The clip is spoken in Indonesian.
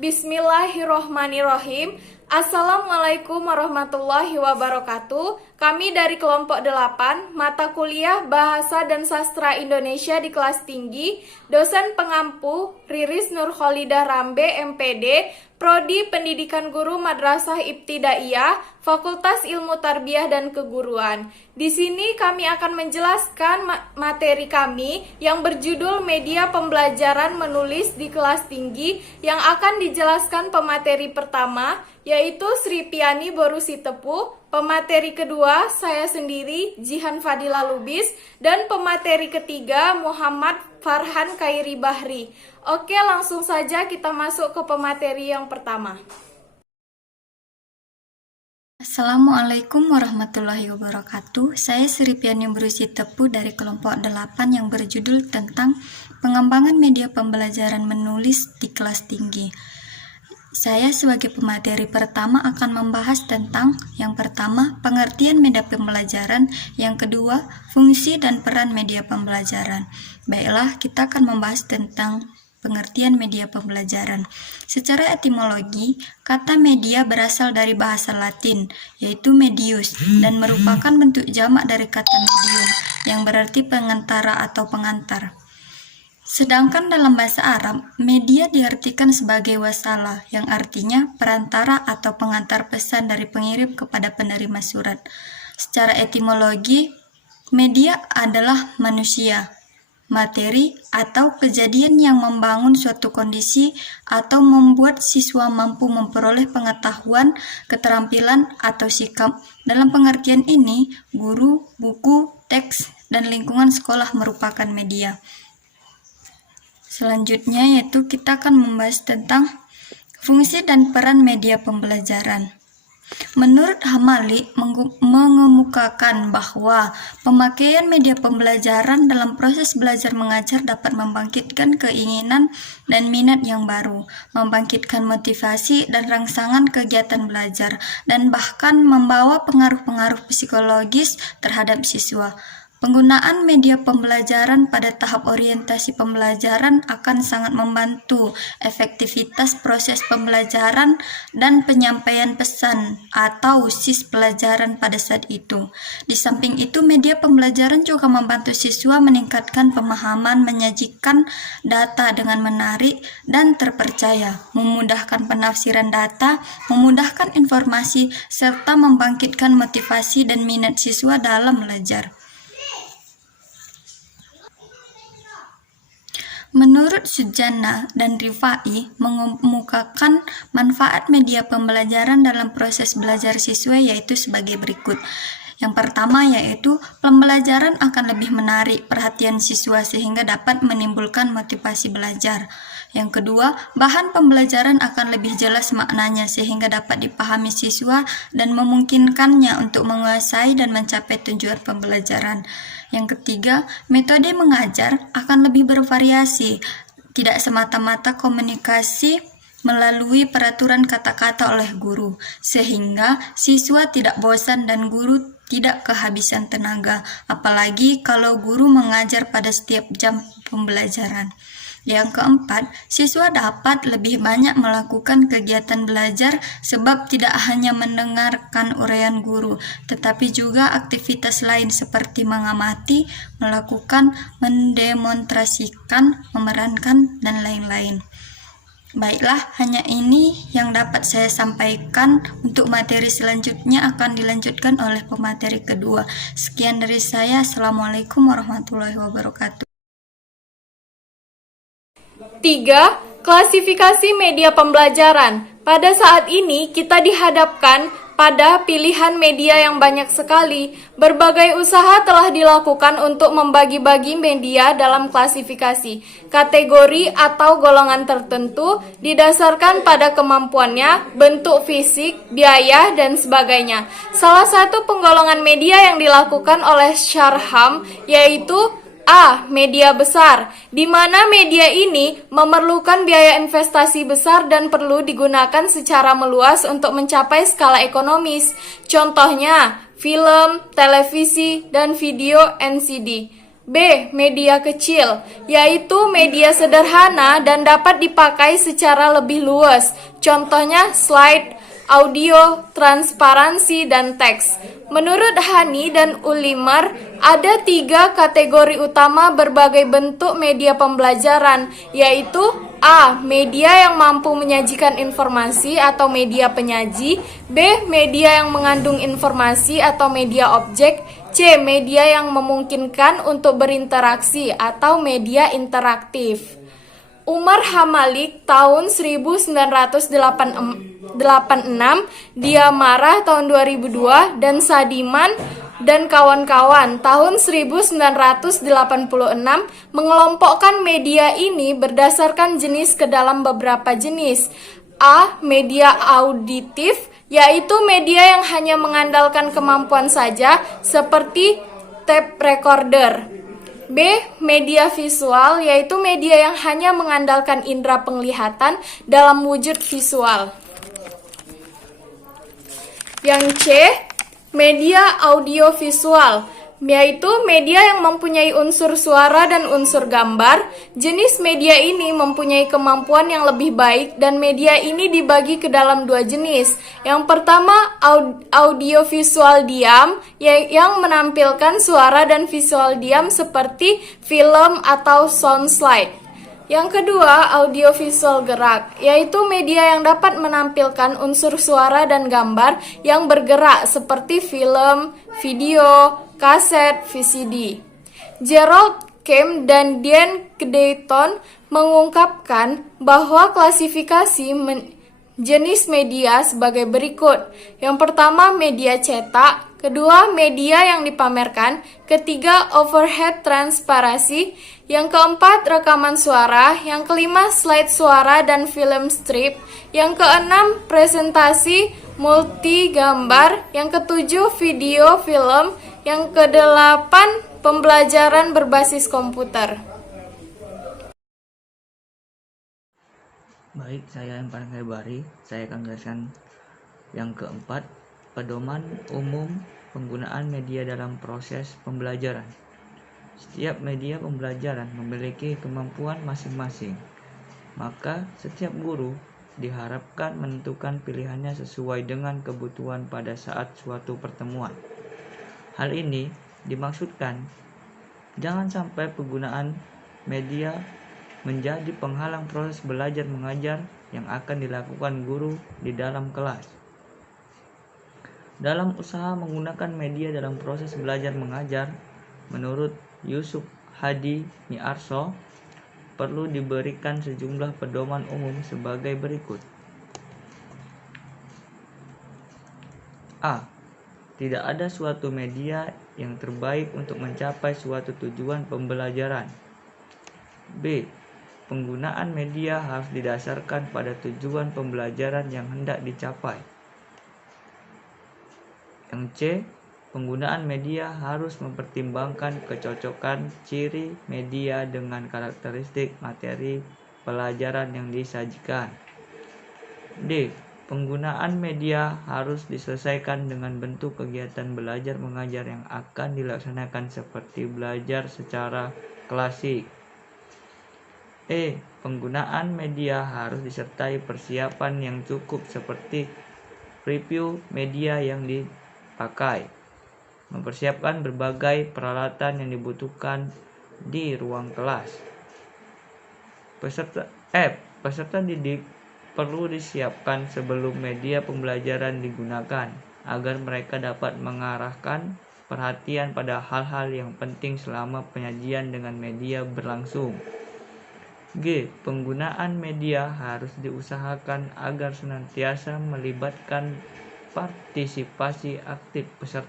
Bismillahirrohmanirrohim. Assalamualaikum warahmatullahi wabarakatuh. Kami dari kelompok 8, mata kuliah Bahasa dan Sastra Indonesia di kelas tinggi, dosen pengampu Riris Nurkholidah Rambe, MPD, Prodi Pendidikan Guru Madrasah Ibtidaiyah, Fakultas Ilmu Tarbiyah dan Keguruan. Di sini kami akan menjelaskan materi kami yang berjudul Media Pembelajaran Menulis di Kelas Tinggi yang akan dijelaskan pemateri pertama, yaitu Sri Piani Borusitepu, pemateri kedua saya sendiri Jihan Fadila Lubis, dan pemateri ketiga Muhammad Farhan Khairi Bahri. Oke, langsung saja kita masuk ke pemateri yang pertama. Assalamualaikum warahmatullahi wabarakatuh. Saya Sri Piani Borusitepu dari kelompok 8 yang berjudul tentang pengembangan media pembelajaran menulis di kelas tinggi. Saya sebagai pemateri pertama akan membahas tentang yang pertama, pengertian media pembelajaran, yang kedua, fungsi dan peran media pembelajaran. Baiklah, kita akan membahas tentang pengertian media pembelajaran. Secara etimologi, kata media berasal dari bahasa Latin, yaitu medius, dan merupakan bentuk jamak dari kata medium, yang berarti pengantara atau pengantar. Sedangkan dalam bahasa Arab, media diartikan sebagai wasala, yang artinya perantara atau pengantar pesan dari pengirim kepada penerima surat. Secara etimologi, media adalah manusia, materi, atau kejadian yang membangun suatu kondisi atau membuat siswa mampu memperoleh pengetahuan, keterampilan, atau sikap. Dalam pengertian ini, guru, buku, teks, dan lingkungan sekolah merupakan media. Selanjutnya yaitu kita akan membahas tentang fungsi dan peran media pembelajaran. Menurut Hamali mengemukakan bahwa pemakaian media pembelajaran dalam proses belajar mengajar dapat membangkitkan keinginan dan minat yang baru, membangkitkan motivasi dan rangsangan kegiatan belajar, dan bahkan membawa pengaruh-pengaruh psikologis terhadap siswa. Penggunaan media pembelajaran pada tahap orientasi pembelajaran akan sangat membantu efektivitas proses pembelajaran dan penyampaian pesan atau sis pelajaran pada saat itu. Di samping itu, media pembelajaran juga membantu siswa meningkatkan pemahaman, menyajikan data dengan menarik dan terpercaya, memudahkan penafsiran data, memudahkan informasi, serta membangkitkan motivasi dan minat siswa dalam belajar. Menurut Sujana dan Rifai mengemukakan manfaat media pembelajaran dalam proses belajar siswa yaitu sebagai berikut. Yang pertama yaitu pembelajaran akan lebih menarik perhatian siswa sehingga dapat menimbulkan motivasi belajar. Yang kedua, bahan pembelajaran akan lebih jelas maknanya sehingga dapat dipahami siswa dan memungkinkannya untuk menguasai dan mencapai tujuan pembelajaran. Yang ketiga, metode mengajar akan lebih bervariasi, tidak semata-mata komunikasi melalui peraturan kata-kata oleh guru, sehingga siswa tidak bosan dan guru tidak kehabisan tenaga, apalagi kalau guru mengajar pada setiap jam pembelajaran. Yang keempat, siswa dapat lebih banyak melakukan kegiatan belajar sebab tidak hanya mendengarkan uraian guru, tetapi juga aktivitas lain seperti mengamati, melakukan, mendemonstrasikan, memerankan, dan lain-lain. Baiklah, hanya ini yang dapat saya sampaikan. Untuk materi selanjutnya akan dilanjutkan oleh pemateri kedua. Sekian dari saya. Assalamualaikum warahmatullahi wabarakatuh. 3. Klasifikasi media pembelajaran. Pada saat ini kita dihadapkan pada pilihan media yang banyak sekali. Berbagai usaha telah dilakukan untuk membagi-bagi media dalam klasifikasi, kategori atau golongan tertentu didasarkan pada kemampuannya, bentuk fisik, biaya, dan sebagainya. Salah satu penggolongan media yang dilakukan oleh Sharham yaitu A. Media besar, di mana media ini memerlukan biaya investasi besar dan perlu digunakan secara meluas untuk mencapai skala ekonomis. Contohnya, film, televisi, dan video NCD. B. Media kecil, yaitu media sederhana dan dapat dipakai secara lebih luas. Contohnya slide, audio, transparansi, dan teks. Menurut Hani dan Ulimer, ada 3 kategori utama berbagai bentuk media pembelajaran, yaitu A. Media yang mampu menyajikan informasi atau media penyaji. B. Media yang mengandung informasi atau media objek. C. Media yang memungkinkan untuk berinteraksi atau media interaktif. Umar Hamalik tahun 1986, Dia Marah tahun 2002, dan Sadiman dan kawan-kawan tahun 1986 mengelompokkan media ini berdasarkan jenis ke dalam beberapa jenis. A. Media auditif, yaitu media yang hanya mengandalkan kemampuan saja seperti tape recorder. B. Media visual, yaitu media yang hanya mengandalkan indera penglihatan dalam wujud visual. Yang C. Media audiovisual, yaitu media yang mempunyai unsur suara dan unsur gambar. Jenis media ini mempunyai kemampuan yang lebih baik dan media ini dibagi ke dalam 2 jenis. Yang pertama, audiovisual diam, yang menampilkan suara dan visual diam seperti film atau sound slide. Yang kedua, audiovisual gerak, yaitu media yang dapat menampilkan unsur suara dan gambar yang bergerak seperti film, video, kaset, VCD. Gerald Kemp dan Diane Dayton mengungkapkan bahwa klasifikasi jenis media sebagai berikut. Yang pertama, media cetak. Kedua, media yang dipamerkan. Ketiga, overhead transparasi. Yang keempat, rekaman suara. Yang kelima, slide suara dan film strip. Yang keenam, presentasi multi gambar. Yang ketujuh, video film. Yang kedelapan, pembelajaran berbasis komputer. Baik, saya yang paling Bari. Saya akan menjelaskan yang keempat, pedoman umum penggunaan media dalam proses pembelajaran. Setiap media pembelajaran memiliki kemampuan masing-masing, maka setiap guru diharapkan menentukan pilihannya sesuai dengan kebutuhan pada saat suatu pertemuan. Hal ini dimaksudkan jangan sampai penggunaan media menjadi penghalang proses belajar mengajar yang akan dilakukan guru di dalam kelas. Dalam usaha menggunakan media dalam proses belajar mengajar, menurut Yusuf Hadi Miarso, perlu diberikan sejumlah pedoman umum sebagai berikut. A. Tidak ada suatu media yang terbaik untuk mencapai suatu tujuan pembelajaran. B. Penggunaan media harus didasarkan pada tujuan pembelajaran yang hendak dicapai. Yang C. Penggunaan media harus mempertimbangkan kecocokan ciri media dengan karakteristik materi pelajaran yang disajikan. D. Penggunaan media harus disesuaikan dengan bentuk kegiatan belajar mengajar yang akan dilaksanakan seperti belajar secara klasik. E. Penggunaan media harus disertai persiapan yang cukup seperti preview media yang dipakai, mempersiapkan berbagai peralatan yang dibutuhkan di ruang kelas. Peserta didik perlu disiapkan sebelum media pembelajaran digunakan agar mereka dapat mengarahkan perhatian pada hal-hal yang penting selama penyajian dengan media berlangsung. G. Penggunaan media harus diusahakan agar senantiasa melibatkan partisipasi aktif peserta.